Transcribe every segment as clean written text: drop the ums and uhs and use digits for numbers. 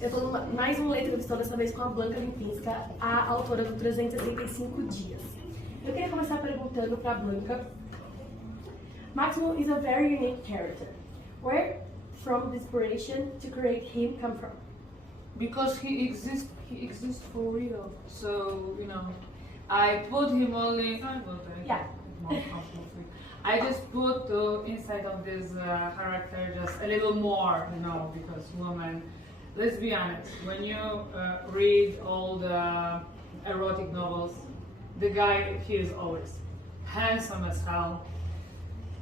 Eu estou mais uma entrevistou dessa vez com a Blanka Lipińska, a autora do 365 Dias. Eu queria começar perguntando para a Blanka. Máximo is a very unique character. Where from the inspiration to create him come from? Because he exists for real. So, I put him only... Yeah. I just put the inside of this character just a little more, because woman, let's be honest, when you read all the erotic novels, the guy, he is always handsome as hell,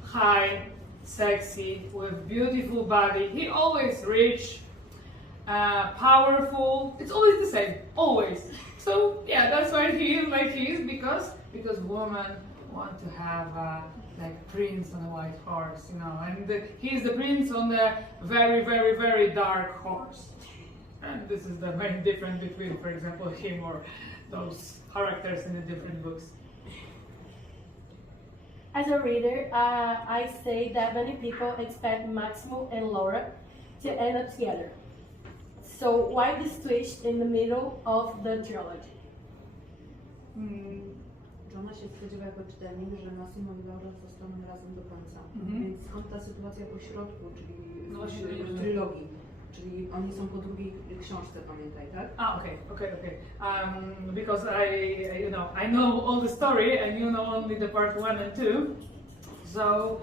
high, sexy, with beautiful body, he always rich, powerful, it's always the same, always. So yeah, that's why he is like he is, because women want to have like prince on a white horse, and he's the prince on the very, very, very dark horse. And this is the main difference between, for example, him or those characters in the different books. As a reader, I say that many people expect Máximo and Laura to end up together. So why this twist in the middle of the trilogy? Ona się spodziewa jako czytelnik, że Massimo i Laura zostaną razem do końca. Więc skąd ta sytuacja po środku, czyli w trylogii, czyli oni są po drugiej książce, pamiętaj, tak? Okay. Because I know all the story and you know only the part 1 and 2. So,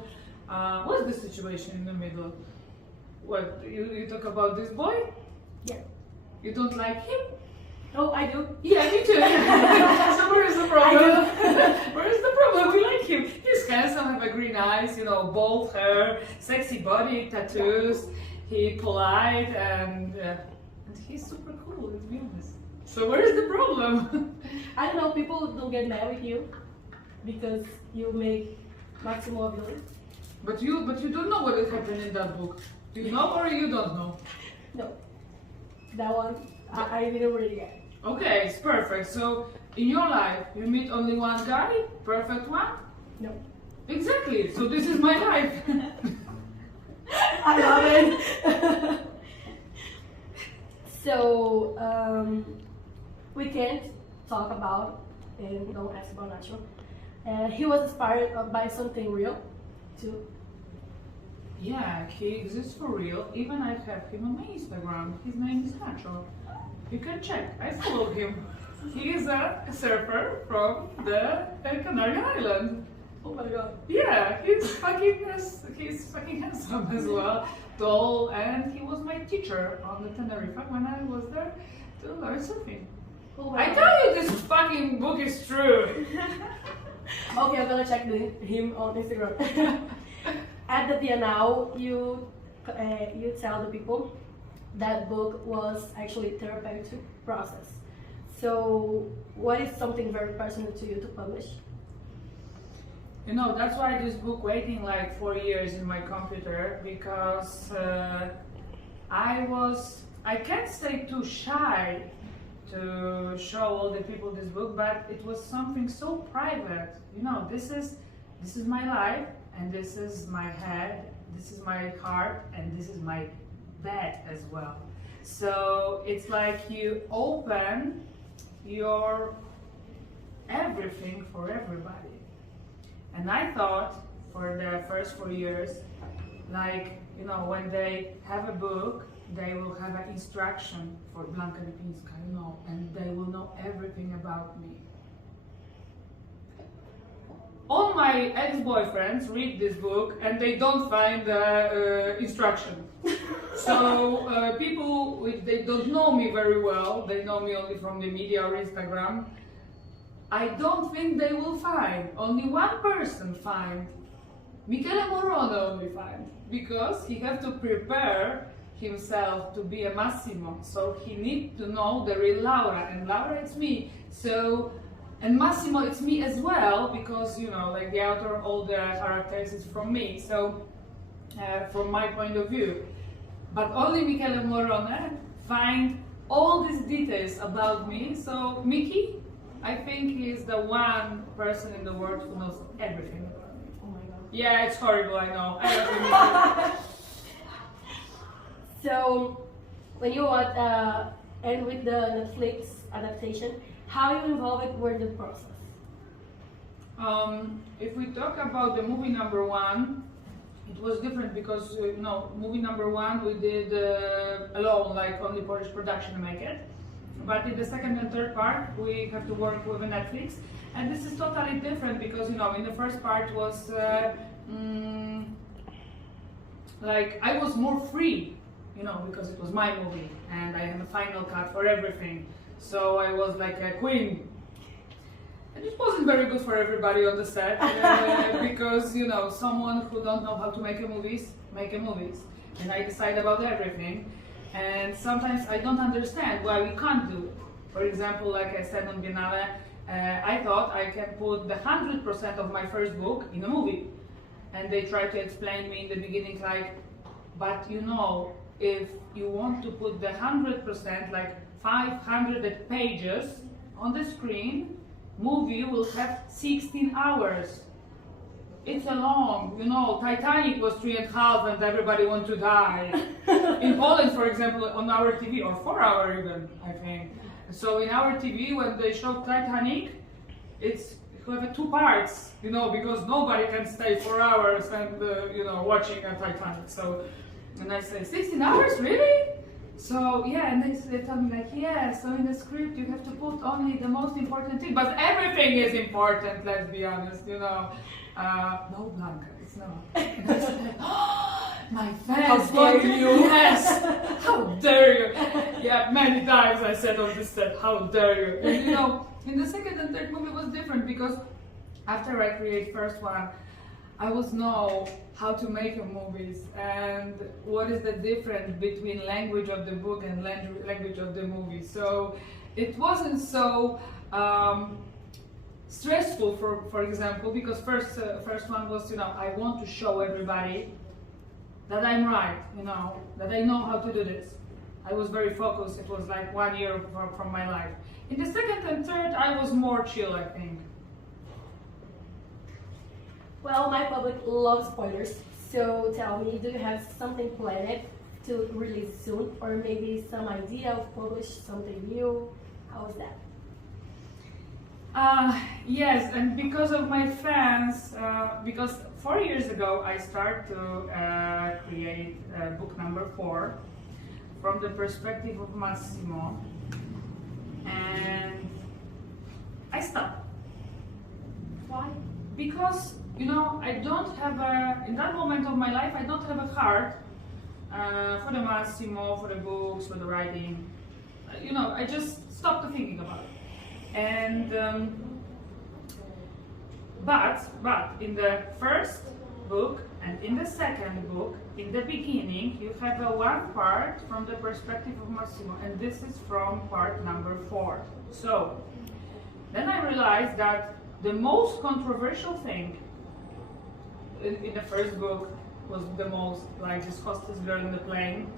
what's the situation in the middle? What, you talk about this boy? Yeah. You don't like him? Oh, I do. Yeah, me too. So where is the problem? Where is the problem? We like him. He's handsome, have a green eyes, bold hair, sexy body, tattoos. He's polite and he's super cool. Let's be honest. So where is the problem? I don't know. People don't get mad with you because you make Máximo a villain. But you don't know what is happening in that book. Do you know or you don't know? No, that one I didn't read it yet. Okay, it's perfect. So, in your life, you meet only one guy? Perfect one? No. Exactly. So this is my life. I love it. So, we can't talk about, and don't ask about Nacho. He was inspired by something real, too. Yeah, he exists for real. Even I have him on my Instagram. His name is Nacho. You can check. I follow him. He is a surfer from the Canary Island. Oh my god. Yeah, he's fucking handsome as well, tall, and he was my teacher on the Tenerife when I was there to learn surfing. Oh my I god. tell you, this fucking book is true. Okay, I'm gonna check him on Instagram. At the Bienal, you tell the people that book was actually a therapeutic process. So, what is something very personal to you to publish? That's why this book waiting like 4 years in my computer, because I can't stay too shy to show all the people this book, but it was something so private. This is my life, and this is my head, this is my heart, and this is my bed as well. So it's like you open your everything for everybody. And I thought for the first 4 years, when they have a book, they will have an instruction for Blanka Lipińska, and they will know everything about me. All my ex-boyfriends read this book and they don't find the instruction. So people they don't know me very well, they know me only from the media or Instagram, I don't think they will find. Only one person find. Michele Morono only find, because he has to prepare himself to be a Massimo. So he needs to know the real Laura, and Laura it's me. So, and Massimo it's me as well, because the author, all the characters is from me. So, from my point of view. But only Michele Morone find all these details about me. So Mickey, I think he's the one person in the world who knows everything about me. Oh my god. Yeah, it's horrible, I know. I love you, Mickey. So, when you watch and with the Netflix adaptation, how you involved were the process? If we talk about the movie number one, it was different because movie number one we did alone, like only Polish production to make it. But in the second and third part, we have to work with Netflix, and this is totally different because in the first part was like I was more free, because it was my movie and I have a final cut for everything. So I was like a queen. And it wasn't very good for everybody on the set because someone who don't know how to make a movies, and I decide about everything. And sometimes I don't understand why we can't do it. For example, like I said on Biennale, I thought I can put the 100% of my first book in a movie. And they tried to explain me in the beginning but if you want to put the 100%, like 500 pages on the screen, movie will have 16 hours. It's a long, Titanic was 3.5 and everybody want to die. In Poland, for example, on our TV, or 4 hours even, I think. So in our TV, when they show Titanic, it's have 2 parts, because nobody can stay 4 hours and, watching a Titanic. So, and I say, 16 hours, really? So, yeah, and they tell me so in the script you have to put only the most important thing, but everything is important, let's be honest, No, Blanka, it's not. And I said, my fans told you, yes, how dare you? Yeah, many times I said on this set, how dare you? And, in the second and third movie was different because after I create first one, I was know how to make movies and what is the difference between language of the book and language of the movie. So it wasn't so stressful, for example, because first one was, I want to show everybody that I'm right, that I know how to do this. I was very focused. It was like 1 year from my life. In the second and third, I was more chill, I think. Well, my public loves spoilers, so tell me, do you have something planned to release soon, or maybe some idea of publish something new? How is that? Yes, and because of my fans, because 4 years ago I started to create book number 4 from the perspective of Massimo, and I stopped. Why? Because I don't have in that moment of my life, I don't have a heart for the Massimo, for the books, for the writing. I just stopped thinking about it. And but in the first book and in the second book, in the beginning, you have one part from the perspective of Massimo, and this is from part number 4. So then I realized that the most controversial thing in the first book was the most, like this hostess girl in the plane,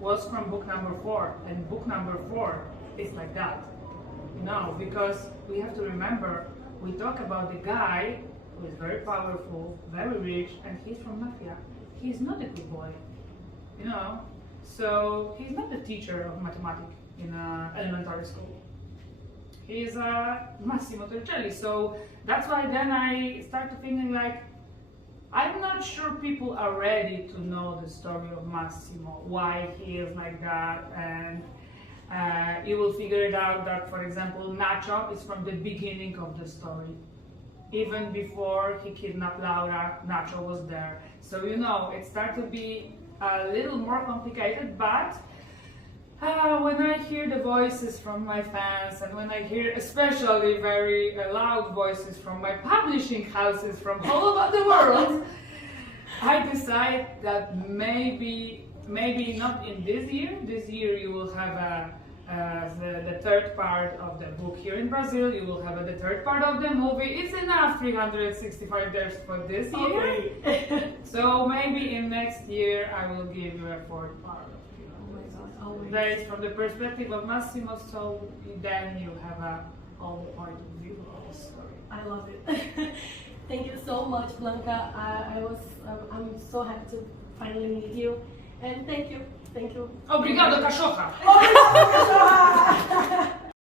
was from book number 4, and book number 4 is like that, because we have to remember, we talk about the guy who is very powerful, very rich, and he's from mafia. He's not a good boy, so he's not the teacher of mathematics in elementary school. He's Massimo Torricelli. So that's why then I started thinking I'm not sure people are ready to know the story of Massimo, why he is like that, and you will figure it out that, for example, Nacho is from the beginning of the story. Even before he kidnapped Laura, Nacho was there. So it started to be a little more complicated, but when I hear the voices from my fans, and when I hear especially very loud voices from my publishing houses from all over the world, I decide that maybe not in this year. This year you will have the third part of the book here in Brazil. You will have the third part of the movie. It's enough 365 days for this year. Okay. So maybe in next year I will give you a fourth part. That is from the perspective of Massimo, so then you have a whole point of view of the story. I love it. Thank you so much, Blanka. I'm so happy to finally meet you, and thank you to. Obrigado, Kaszocha. Obrigado,